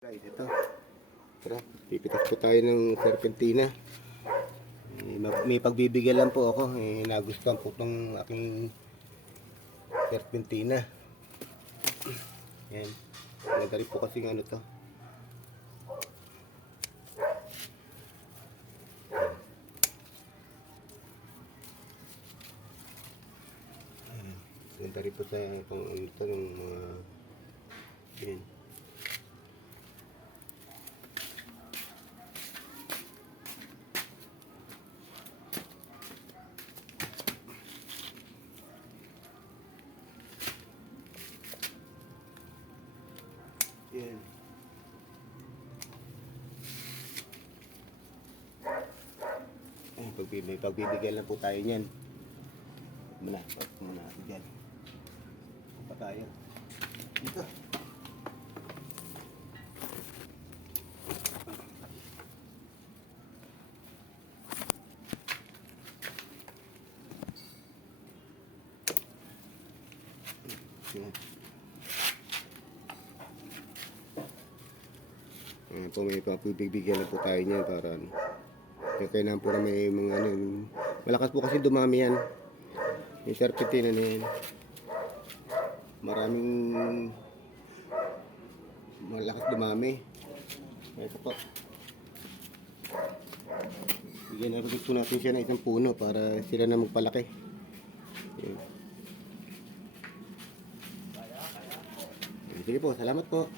Guys, ito. Tara, pipitas po tayo ng serpentina. May pagbibigyan lang po ako. Nagustuhan po itong aking serpentina. Yan. Maganda rin po kasing ano to. Maganda rin po sa itong ano to, ng mga yan. Yan. May pagbibigyan lang po tayo niyan. Muna natin dyan. Pa tayo. Dito. Yan. Po may pagbibigyan na po tayo niyan para ano. Kailangan po na may mga ano, malakas po kasi dumami yan. Yung serpentina na yan. Maraming malakas dumami. Ito po. Bigyan na po natin siya ng isang puno para sila na magpalaki. Yan. Sige po, salamat po.